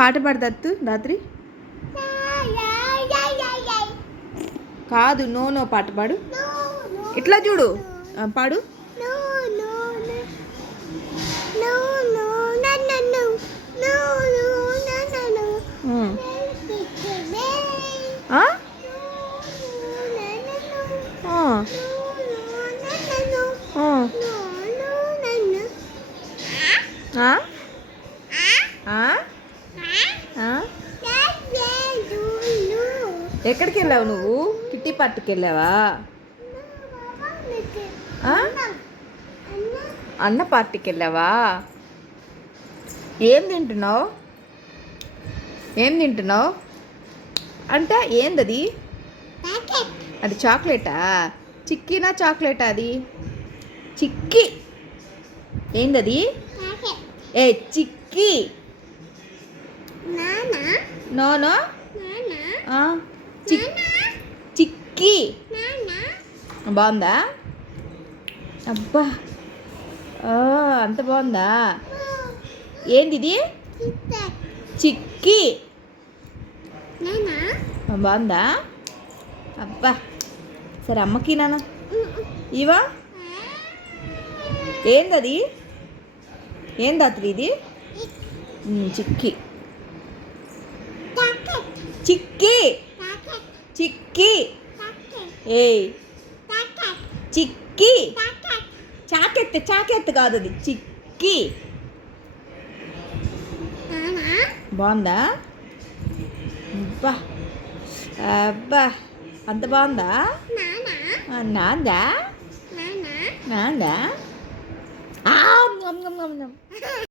పాట పాడదత్తు రాత్రి కాదు నో నో పాట పాడు ఇట్లా చూడు పాడు ఎక్కడికి వెళ్ళావు నువ్వు కిట్టి పార్టీకి వెళ్ళావా అన్న పార్టీకి వెళ్ళావా ఏం తింటున్నావు అంటే ఏందది అది చాక్లెటా చిక్కీనా చాక్లెటా అది చిక్కీ ఏందది ఏ చిక్కీ నో చిక్కీ బాగుందా అబ్బా అంత బాగుందా ఏంది ఇది చిక్కీ బాగుందా అబ్బా సరే అమ్మకి నాన్న ఇవా ఏందది ఏందాత్రి ఇది చిక్కీ చిక్కీ చిక్కీ ఏ చిక్కీ చాకెత్త కాదు అది చిక్కీ బాగుందా అబ్బా అబ్బా అంత బాగుందా నాందా